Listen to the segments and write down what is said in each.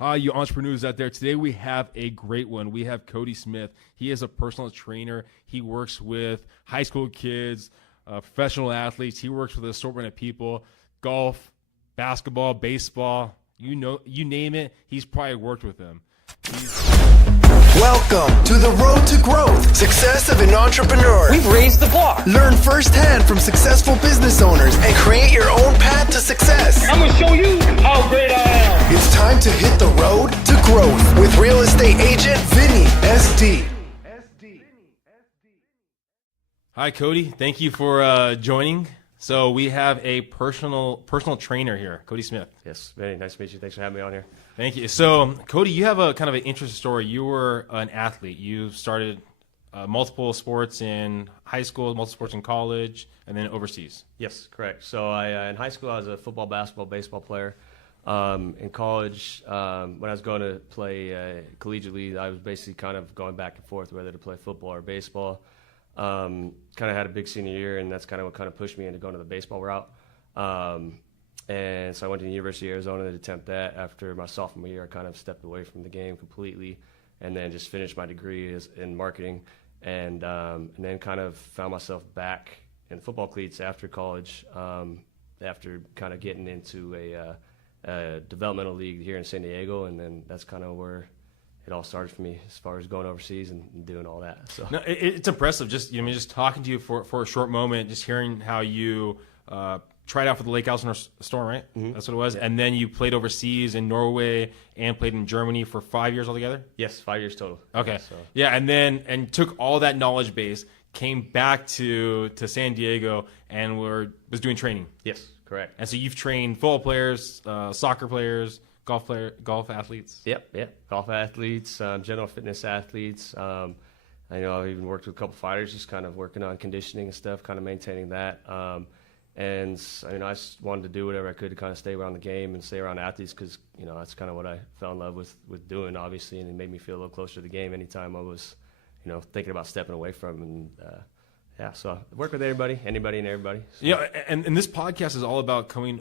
Hi, you entrepreneurs out there. Today we have a great one. We have Cody Smith. He is a personal trainer. He works with high school kids, professional athletes. He works with an assortment of people, golf, basketball, baseball, you name it. He's probably worked with them. Welcome to the road to growth, success of an entrepreneur. We've raised the bar. Learn firsthand from successful business owners and create your own path to success. I'm going to show you how great I am. It's time to hit the road to growth with real estate agent Vinny SD. Hi, Cody. Thank you for joining. So we have a personal trainer here, Cody Smith. Yes, very nice to meet you. Thanks for having me on here. Thank you. So, Cody, you have a kind of an interesting story. You were an athlete. You started multiple sports in high school, multiple sports in college, and then overseas. Yes, correct. So in high school, I was a football, basketball, baseball player. In college, when I was going to play collegiately, I was basically kind of going back and forth whether to play football or baseball. Kind of had a big senior year, and that's kind of what kind of pushed me into going to the baseball route. And so I went to the University of Arizona to attempt that. After my sophomore year, I kind of stepped away from the game completely, and then just finished my degree in marketing, and then kind of found myself back in football cleats after college, after kind of getting into a developmental league here in San Diego, and then that's kind of where it all started for me as far as going overseas and doing all that. So no, it's impressive. Just just talking to you for a short moment, just hearing how you tried out for the Lake Elsinore Storm, right? Mm-hmm. That's what it was. Yeah. And then you played overseas in Norway and played in Germany for 5 years altogether? Yes, 5 years total. Okay. So. Yeah, and took all that knowledge base, came back to San Diego, and was doing training. Yes, correct. And so you've trained football players, soccer players, golf athletes. Yep. Golf athletes, general fitness athletes. I know I've even worked with a couple fighters, just kind of working on conditioning and stuff, kind of maintaining that. And I just wanted to do whatever I could to kind of stay around the game and stay around athletes because, that's kind of what I fell in love with doing, obviously, and it made me feel a little closer to the game anytime I was, thinking about stepping away from. And so I work with anybody and everybody. So. Yeah, and this podcast is all about coming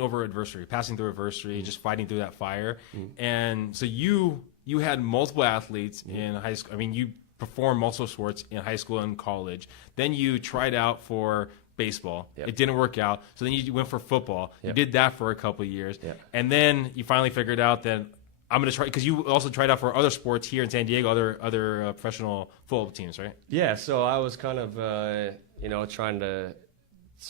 over adversity, passing through adversity, just fighting through that fire. Mm-hmm. And so you had multiple athletes in high school. I mean, you performed multiple sports in high school and college. Then you tried out for baseball. Yep. It didn't work out. So then you went for football. Yep. You did that for a couple of years. Yep. And then you finally figured out that I'm going to try, because you also tried out for other sports here in San Diego, other professional football teams, right? Yeah, so I was kind of, trying to,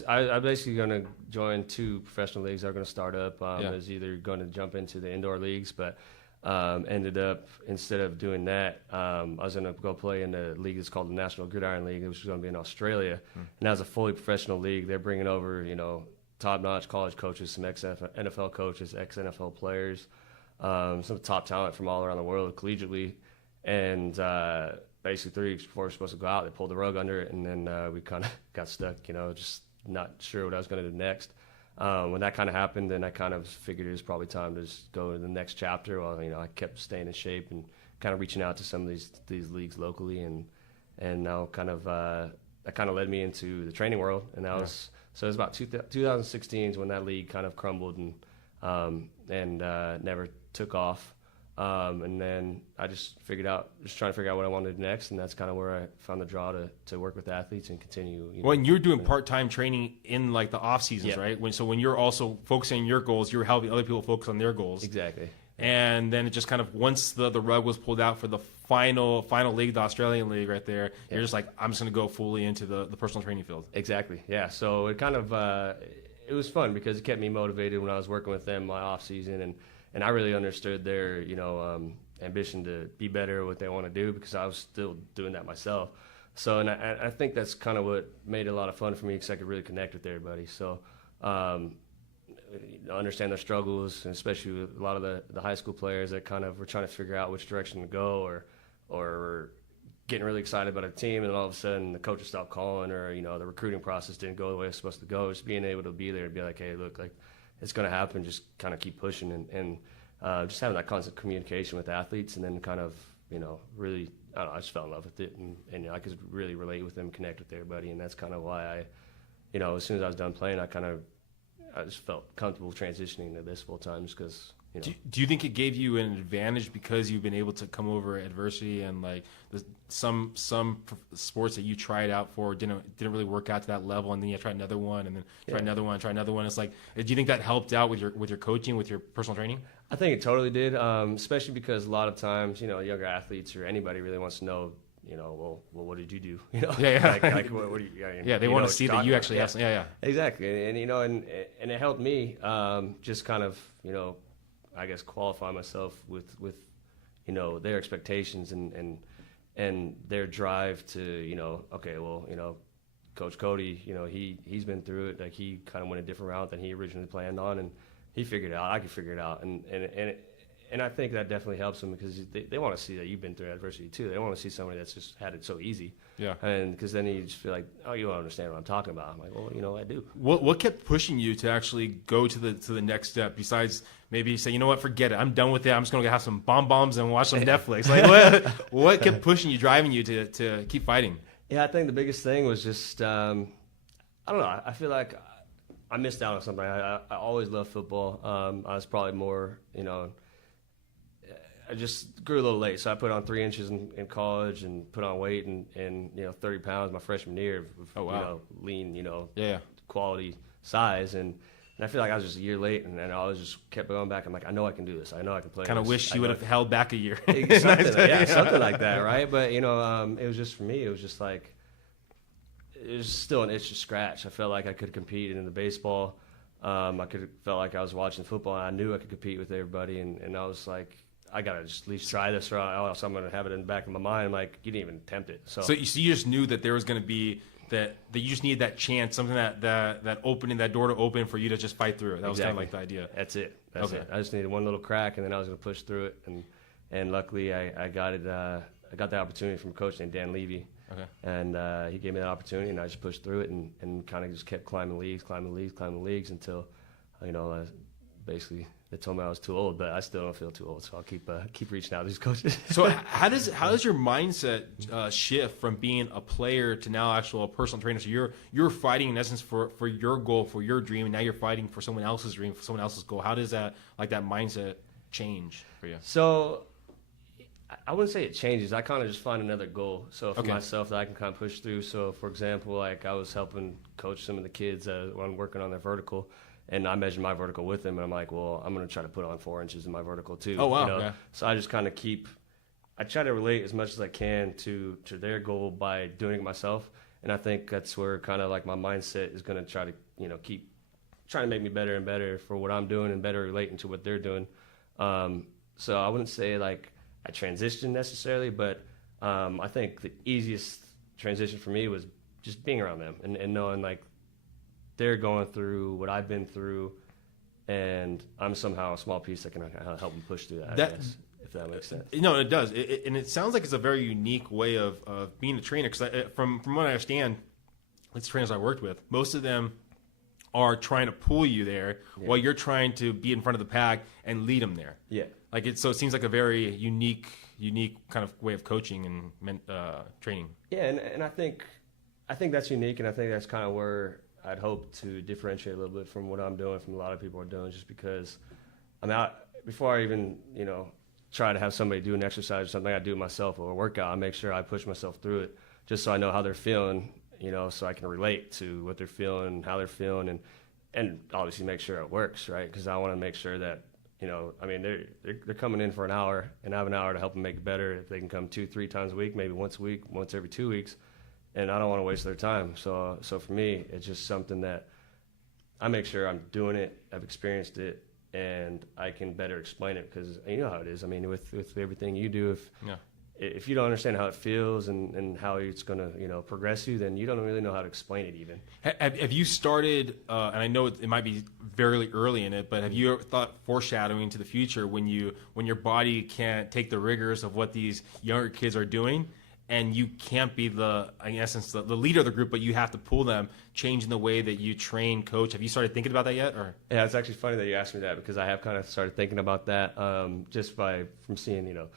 I'm basically going to join 2 professional leagues that are going to start up. I was either going to jump into the indoor leagues, but ended up, instead of doing that, I was going to go play in a league that's called the National Gridiron League, which is going to be in Australia. And that was a fully professional league. They're bringing over, top-notch college coaches, some ex-NFL coaches, ex-NFL players, some top talent from all around the world collegiately. And basically 3 weeks before we were supposed to go out, they pulled the rug under it, and then we kind of got stuck, just not sure what I was going to do next. When that kind of happened, then I kind of figured it was probably time to just go to the next chapter. Well, I kept staying in shape and kind of reaching out to some of these leagues locally, and now kind of that kind of led me into the training world. And that was so it was about 2016 is when that league kind of crumbled and never took off. And then I just trying to figure out what I wanted to do next, and that's kind of where I found the draw to work with athletes and continue. And you're doing part-time training in like the off seasons, right? When you're also focusing on your goals, you're helping other people focus on their goals. Exactly. And then it just kind of, once the rug was pulled out for the final league, the Australian league right there, you're just like, I'm just going to go fully into the personal training field. Exactly. Yeah. So it kind of it was fun because it kept me motivated when I was working with them my off season, and I really understood their, ambition to be better at what they want to do because I was still doing that myself. So, and I think that's kind of what made it a lot of fun for me because I could really connect with everybody. So, understand their struggles, and especially with a lot of the high school players that kind of were trying to figure out which direction to go or getting really excited about a team, and all of a sudden the coaches stopped calling, or, the recruiting process didn't go the way it's supposed to go. Just being able to be there and be like, hey, look, like, it's going to happen, just kind of keep pushing, and just having that constant communication with athletes, and then kind of, really, I don't know, I just fell in love with it, and I could really relate with them, connect with everybody, and that's kind of why as soon as I was done playing, I just felt comfortable transitioning to this full time, just because, You know? Do you think it gave you an advantage because you've been able to come over adversity and like some sports that you tried out for didn't really work out to that level, and then you try another one, and then try another one. It's like, do you think that helped out with your coaching, with your personal training? I think it totally did, especially because a lot of times, you know, younger athletes or anybody really wants to know, you know, well, what did you do? You know, like what do you? Yeah, they want to see that you actually have some. Yeah, exactly, and you know, and it helped me just kind of, you know, I guess qualify myself with you know, their expectations and their drive to, you know, okay, well, you know, Coach Cody, you know, he's been through it. Like, he kind of went a different route than he originally planned on, and he figured it out. I could figure it out, and I think that definitely helps them because they want to see that you've been through adversity too. They don't want to see somebody that's just had it so easy. Yeah. And because then you just feel like, oh, you don't understand what I'm talking about. I'm like, well, you know, I do. What kept pushing you to actually go to the next step besides maybe say, you know what, forget it, I'm done with it. I'm just gonna have some bombs and watch some Netflix. Like, what kept pushing you, driving you to keep fighting? Yeah, I think the biggest thing was just I don't know. I feel like I missed out on something. I always loved football. I was probably more, you know, I just grew a little late. So I put on 3 inches in college and put on weight and you know, 30 pounds my freshman year of you know, lean, you know, quality size. And I feel like I was just a year late, and I was just kept going back. I'm like, I know I can do this. I know I can play. Kind of wish you would have held back a year. Something like that, right? But, you know, it was just, for me, it was just like, it was still an itch to scratch. I felt like I could compete in the baseball. I felt like I was watching football, and I knew I could compete with everybody. And I was like, I got to just at least try this, or else I'm going to have it in the back of my mind. I'm like, you didn't even attempt it. So you just knew that there was going to be that you just needed that chance, something that opening, that door to open for you to just fight through it. That was kind of like the idea. That's it. That's it. I just needed one little crack, and then I was going to push through it. And luckily, I got it. I got the opportunity from a coach named Dan Levy. Okay. And he gave me that opportunity, and I just pushed through it and kind of just kept climbing leagues until, you know, basically they told me I was too old, but I still don't feel too old, so I'll keep reaching out to these coaches. So how does your mindset shift from being a player to now actual a personal trainer? So you're fighting in essence for your goal, for your dream, and now you're fighting for someone else's dream, for someone else's goal. How does that mindset change for you? So I wouldn't say it changes. I kind of just find another goal. So for myself that I can kind of push through. So for example, like I was helping coach some of the kids when I'm working on their vertical, and I measured my vertical with them, and I'm like, well, I'm going to try to put on 4 inches in my vertical too. Oh, wow. You know? So I just kind of I try to relate as much as I can to their goal by doing it myself. And I think that's where kind of like my mindset is going to try to, you know, keep trying to make me better and better for what I'm doing and better relating to what they're doing. So I wouldn't say like I transitioned necessarily, but I think the easiest transition for me was just being around them and knowing like they're going through what I've been through, and I'm somehow a small piece that can help them push through that, I guess, if that makes sense. No, it does. And it sounds like it's a very unique way of being a trainer, because from what I understand, the trainers I worked with, most of them are trying to pull you there while you're trying to be in front of the pack and lead them there. Yeah. So it seems like a very unique kind of way of coaching and training. Yeah, and I think that's unique, and I think that's kind of where I'd hope to differentiate a little bit from what I'm doing, from a lot of people are doing, just because before I even, you know, try to have somebody do an exercise or something, I do it myself, or a workout. I make sure I push myself through it just so I know how they're feeling, you know, so I can relate to what they're feeling, how they're feeling, and obviously make sure it works, right? Because I want to make sure that, you know, I mean, they're coming in for an hour, and I have an hour to help them make it better. If they can come 2-3 times a week, maybe once a week, once every 2 weeks, and I don't want to waste their time. So for me, it's just something that I make sure I'm doing it, I've experienced it, and I can better explain it, because you know how it is. I mean, with everything you do, if you don't understand how it feels and how it's going to, you know, progress you, then you don't really know how to explain it even. Have you started, and I know it might be very early in it, but have you ever thought foreshadowing to the future when your body can't take the rigors of what these younger kids are doing, and you can't be in essence, the leader of the group, but you have to pull them, changing the way that you train, coach? Have you started thinking about that yet? Or? Yeah, it's actually funny that you asked me that, because I have kind of started thinking about that just from seeing, you know,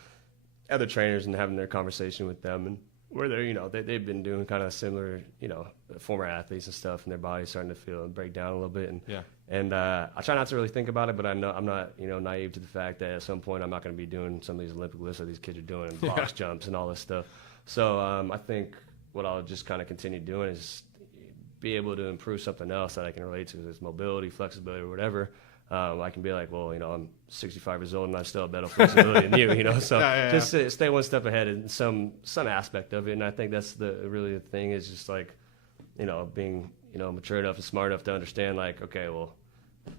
other trainers and having their conversation with them, and where they're, you know, they've been doing kind of similar, you know, former athletes and stuff, and their body's starting to feel and break down a little bit. And I try not to really think about it, but I know I'm not, naive to the fact that at some point I'm not going to be doing some of these Olympic lifts that these kids are doing, and box jumps and all this stuff. So I think what I'll just kind of continue doing is be able to improve something else that I can relate to, whether it's mobility, flexibility, or whatever. I can be like, well, I'm 65 years old and I still have better flexibility than you, So just stay one step ahead in some aspect of it. And I think that's really the thing is just like, being, mature enough and smart enough to understand like, okay, well,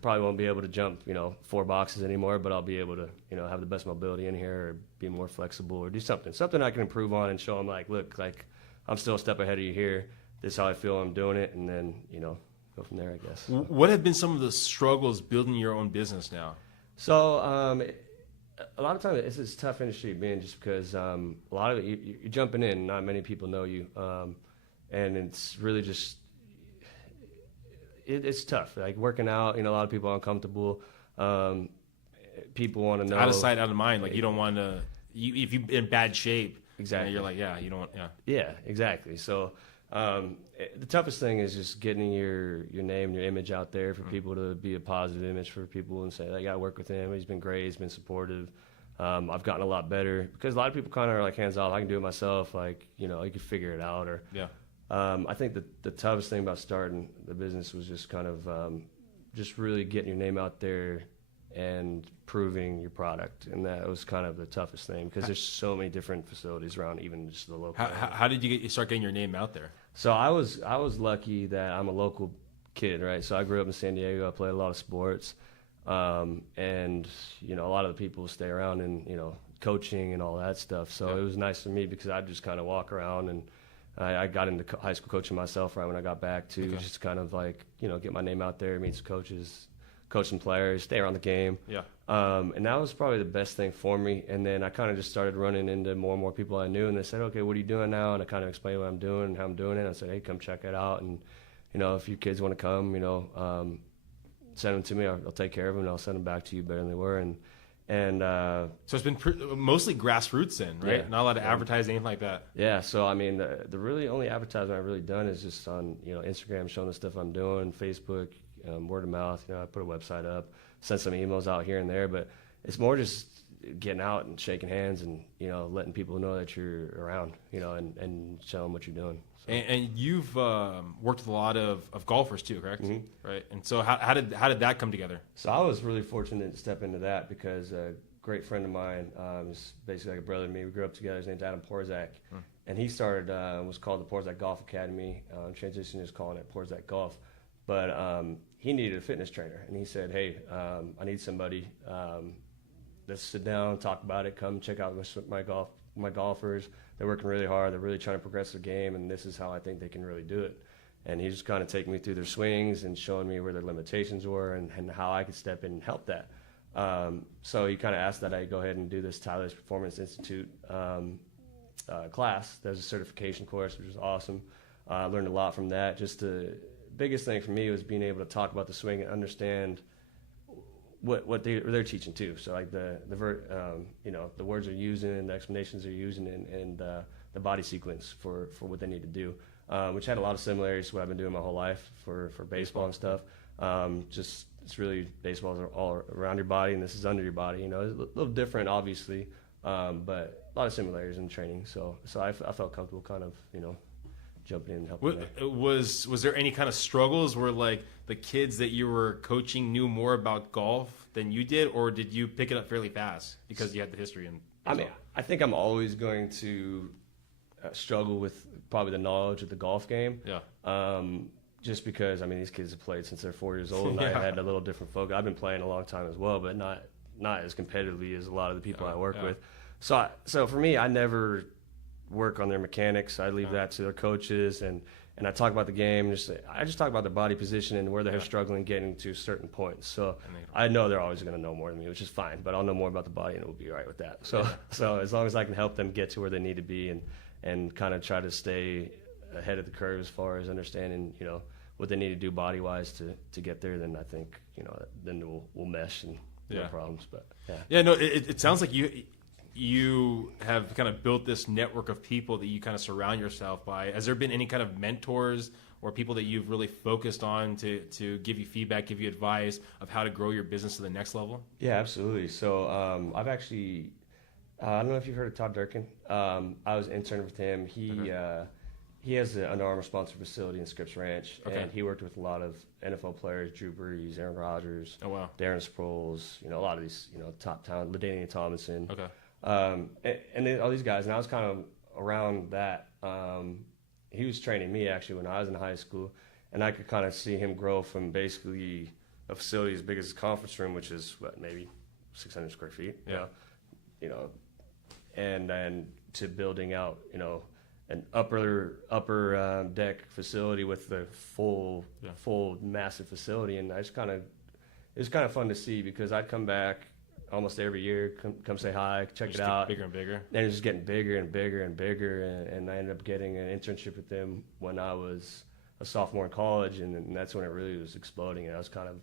probably won't be able to jump, 4 boxes anymore, but I'll be able to, have the best mobility in here or be more flexible or do something I can improve on and show them like, look, like I'm still a step ahead of you here. This is how I feel I'm doing it. And then, go from there, I guess. What have been some of the struggles building your own business now? So a lot of times it's a tough industry being just because a lot of it, you're jumping in, not many people know you. And it's really just, it's tough. Like working out, a lot of people are uncomfortable. People want to know. Out of sight, out of mind. Like you don't want to, if you're in bad shape, exactly. You're like, you don't want, Yeah, exactly. So the toughest thing is just getting your name and your image out there for people to be a positive image for people and say, I got to work with him. He's been great. He's been supportive. I've gotten a lot better because a lot of people kind of are like hands off. I can do it myself. Like, you can figure it out. Or I think the toughest thing about starting the business was just kind of just really getting your name out there and proving your product. And that was kind of the toughest thing because there's so many different facilities around, even just the local. How did you start getting your name out there? So I was lucky that I'm a local kid, right? So I grew up in San Diego. I played a lot of sports. And, a lot of the people stay around and, coaching and all that stuff. So it was nice for me because I'd just kind of walk around and I got into high school coaching myself right when I got back too. Just kind of like, get my name out there, meet some coaches, coach some players, stay around the game. Yeah. And that was probably the best thing for me. And then I kind of just started running into more and more people I knew, and they said, okay, what are you doing now? And I kind of explained what I'm doing and how I'm doing it. I said, hey, come check it out. And, if your kids want to come, send them to me. I'll take care of them, and I'll send them back to you better than they were. And so it's been mostly grassroots then, right? Yeah. Not a lot of advertising, anything like that. Yeah. So, I mean, the really only advertisement I've really done is just on, Instagram, showing the stuff I'm doing, Facebook, word of mouth. I put a website up, send some emails out here and there, but it's more just getting out and shaking hands and, letting people know that you're around, and showing them what you're doing. So. And you've worked with a lot of golfers too, correct? Mm-hmm. Right. And so how did that come together? So I was really fortunate to step into that because a great friend of mine is basically like a brother to me. We grew up together. His name's Adam Porzak. And he started was called the Porzak Golf Academy. Transition is calling it Porzak Golf. But he needed a fitness trainer. And he said, hey, I need somebody. Let's sit down, talk about it, come check out my golfers. They're working really hard. They're really trying to progress their game, and this is how I think they can really do it. And he just kind of taking me through their swings and showing me where their limitations were and how I could step in and help that. So he kind of asked that I go ahead and do this Tyler's Performance Institute class. There's a certification course, which was awesome. I learned a lot from that. Just the biggest thing for me was being able to talk about the swing and understand what they're teaching too. So like the words they're using, the explanations they're using, and the body sequence for what they need to do, which had a lot of similarities to what I've been doing my whole life for baseball and stuff. Just it's really baseball is all around your body, and this is under your body. It's a little different, obviously, but a lot of similarities in training. So I felt comfortable kind of jumping in and helping. Was there any kind of struggles where like the kids that you were coaching knew more about golf than you did, or did you pick it up fairly fast because you had the history? I think I'm always going to struggle with probably the knowledge of the golf game. Yeah. Just because these kids have played since they're 4 years old, and I had a little different focus. I've been playing a long time as well, but not as competitively as a lot of the people I work with. So for me, I never work on their mechanics. I leave that to their coaches, and I talk about the game. I just talk about their body position and where they're struggling getting to certain points. So I know they're always going to know more than me, which is fine, but I'll know more about the body, and we'll be all right with that. So as long as I can help them get to where they need to be and kind of try to stay ahead of the curve as far as understanding, what they need to do body-wise to get there, then I think, then we'll mesh and no problems. But no, it sounds like you have kind of built this network of people that you kind of surround yourself by. Has there been any kind of mentors or people that you've really focused on to give you feedback, give you advice of how to grow your business to the next level? Yeah, absolutely. So I've actually, I don't know if you've heard of Todd Durkin. I was interning with him. He has an Under Armour sponsored facility in Scripps Ranch, and he worked with a lot of NFL players, Drew Brees, Aaron Rodgers, Darren Sproles, a lot of these, top talent, LaDainian Tomlinson. And then all these guys, and I was kind of around that. He was training me actually when I was in high school, and I could kind of see him grow from basically a facility as big as a conference room, which is maybe 600 square feet, and then to building out, an upper deck facility with the full massive facility. And it was kind of fun to see, because I'd come back almost every year, come say hi, check it out. Bigger and bigger. And it was just getting bigger and bigger and bigger. And I ended up getting an internship with them when I was a sophomore in college, and that's when it really was exploding. And I was kind of,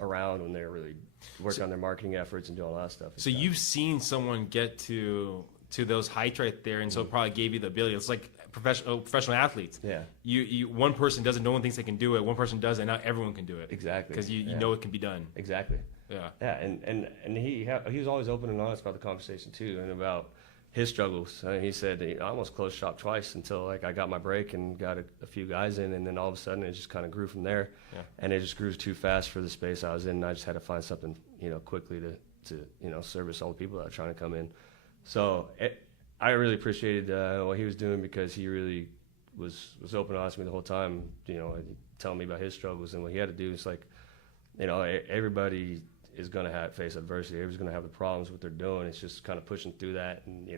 around when they were really working on their marketing efforts and doing all that stuff. So you've seen someone get to those heights right there, and so it probably gave you the ability. It's like professional athletes. Yeah. You one person does it, no one thinks they can do it. One person does it, now everyone can do it. Exactly. Because you know it can be done. Exactly. Yeah. Yeah, and he was always open and honest about the conversation too, and about his struggles. I mean, he said I almost closed shop twice until I got my break and got a few guys in, and then all of a sudden it just kind of grew from there. Yeah. And it just grew too fast for the space I was in. And I just had to find something quickly to service all the people that are trying to come in. So I really appreciated what he was doing, because he really was open and honest with me the whole time. Telling me about his struggles and what he had to do. It's like, everybody is going to face adversity. Everybody's going to have the problems what they're doing. It's just kind of pushing through that, and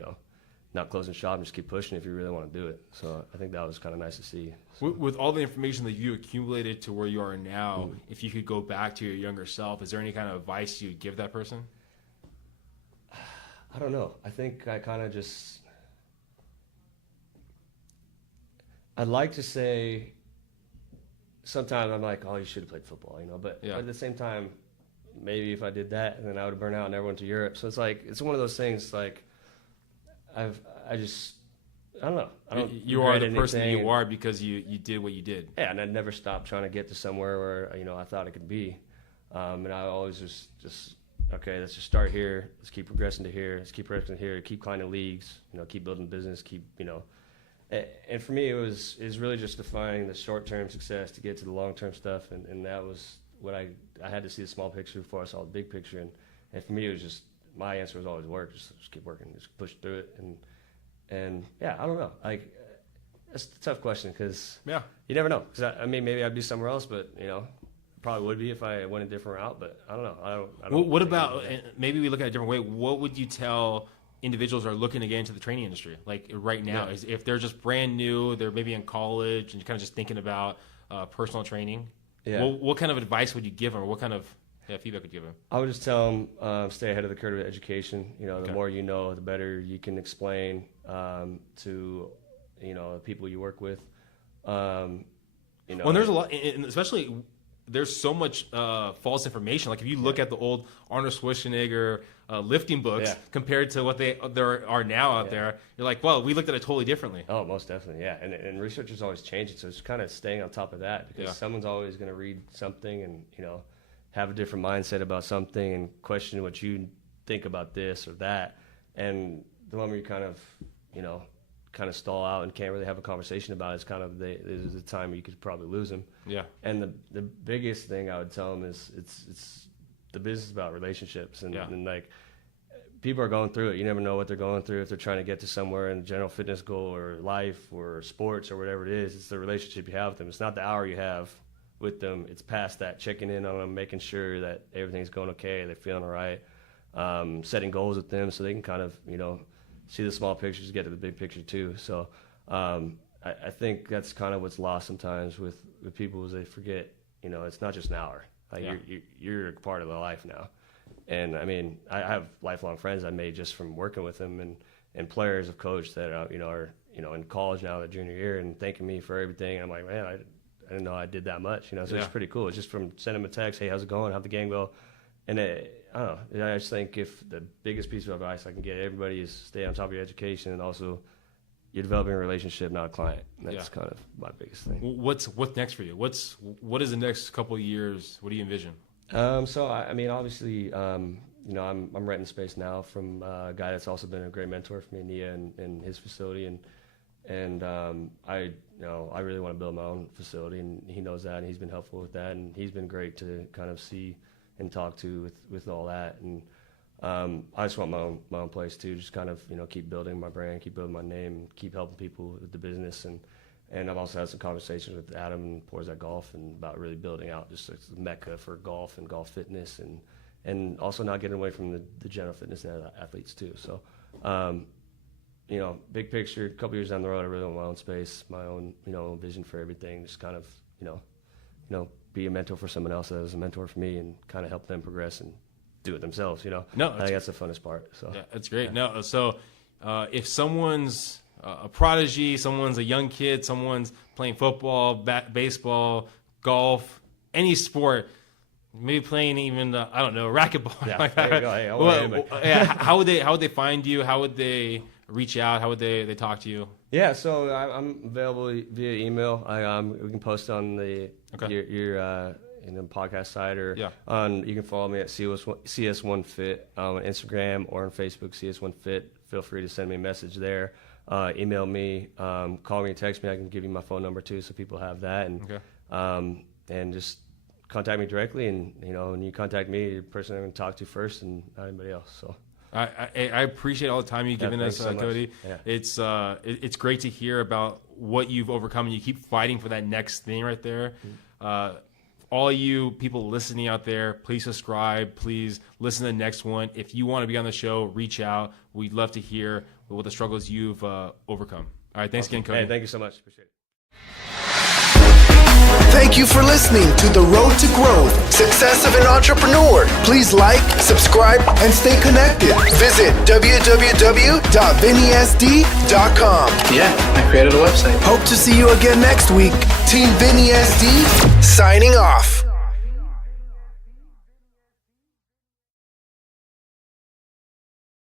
not closing shop, and just keep pushing if you really want to do it. So I think that was kind of nice to see. So. With all the information that you accumulated to where you are now, if you could go back to your younger self, is there any kind of advice you'd give that person? I don't know. I think I kind of just, I'd like to say, sometimes I'm like, oh, you should have played football, but at the same time, maybe if I did that, then I would have burned out and never went to Europe. So it's like, it's one of those things, like, I don't know. You are the person that you are because you did what you did. Yeah, and I never stopped trying to get to somewhere where, I thought I could be. And I always just okay, let's just start here. Let's keep progressing to here. Let's keep progressing to here. Keep climbing leagues. Keep building business. And for me, it was really just defining the short-term success to get to the long-term stuff. And that was what I had to see the small picture before I saw the big picture. And for me, it was just, my answer was always work. Just keep working. Just push through it. And yeah, I don't know. Like, that's a tough question, because you never know. Because I mean, maybe I'd be somewhere else, but probably would be if I went a different route. But I don't know. I don't. What about, maybe we look at it a different way. What would you tell individuals who are looking to get into the training industry, like right now? Is if they're just brand new, they're maybe in college and kind of just thinking about personal training. Yeah. What kind of advice would you give them, or what kind of feedback would you give them? I would just tell them, stay ahead of the curve of education. The more you know, the better you can explain to the people you work with. Well, and there's a lot, and especially there's so much false information. Like if you look at the old Arnold Schwarzenegger lifting books compared to what there are now out there, you're like, well, we looked at it totally differently. Oh, most definitely, yeah. And research is always changing, so it's kind of staying on top of that, because someone's always going to read something and have a different mindset about something and question what you think about this or that. And the one where you kind of stall out and can't really have a conversation about it is kind of the time where you could probably lose them. Yeah. And the biggest thing I would tell them is it's the business is about relationships, and like, people are going through it. You never know what they're going through, if they're trying to get to somewhere in a general fitness goal or life or sports or whatever it is. It's the relationship you have with them. It's not the hour you have with them. It's past that, checking in on them, making sure that everything's going okay, they're feeling all right, setting goals with them so they can kind of, see the small pictures, get to the big picture too. So I think that's kind of what's lost sometimes with people, is they forget, it's not just an hour. Like you're a part of their life now. And I mean, I have lifelong friends I made just from working with them, and players have coached that are in college now, their junior year, and thanking me for everything. And I'm like, man, I didn't know I did that much. So it's pretty cool. It's just from sending them a text, hey, how's it going? How'd the game go? And I don't know. I just think if the biggest piece of advice I can get everybody is stay on top of your education, and also, you're developing a relationship, not a client. And that's kind of my biggest thing. What's next for you? What is the next couple of years? What do you envision? So I mean, obviously, you know, I'm renting space now from a guy that's also been a great mentor for me, Nia, in his facility, and I really want to build my own facility, and he knows that, and he's been helpful with that, and he's been great to kind of see and talk to with all that, and I just want my own place too, just kind of, you know, keep building my brand, keep building my name, keep helping people with the business, and I've also had some conversations with Adam and Porzak Golf and about really building out just a mecca for golf and golf fitness, and also not getting away from the general fitness athletes too. So, you know, big picture, a couple years down the road, I really want my own space, my own, you know, vision for everything, just kind of, you know, be a mentor for someone else that was a mentor for me and kind of help them progress and do it themselves, you know. No, I think that's the funnest part. So yeah, that's great. Yeah. No, so if someone's a prodigy, someone's a young kid, someone's playing football, baseball, golf, any sport, maybe playing even I don't know, racquetball. Yeah, like there that. you go. Hey, how would they find you? How would they reach out? How would they talk to you? Yeah, so I'm available via email. We can post on your podcast site, or you can follow me at CS1Fit on Instagram or on Facebook, CS1Fit. Feel free to send me a message there. Email me, call me, text me. I can give you my phone number too, so people have that. And just contact me directly. And you know, when you contact me, you're the person I'm going to talk to first, and not anybody else. So. I appreciate all the time you've given us, so Cody. Yeah. It's great to hear about what you've overcome, and you keep fighting for that next thing right there. All you people listening out there, please subscribe. Please listen to the next one. If you want to be on the show, reach out. We'd love to hear what the struggles you've overcome. All right, thanks again, Cody. Hey, thank you so much. Appreciate it. Thank you for listening to The Road to Growth, Success of an Entrepreneur. Please like, subscribe, and stay connected. Visit www.vinnySD.com. Yeah, I created a website. Hope to see you again next week. Team Vinny SD, signing off.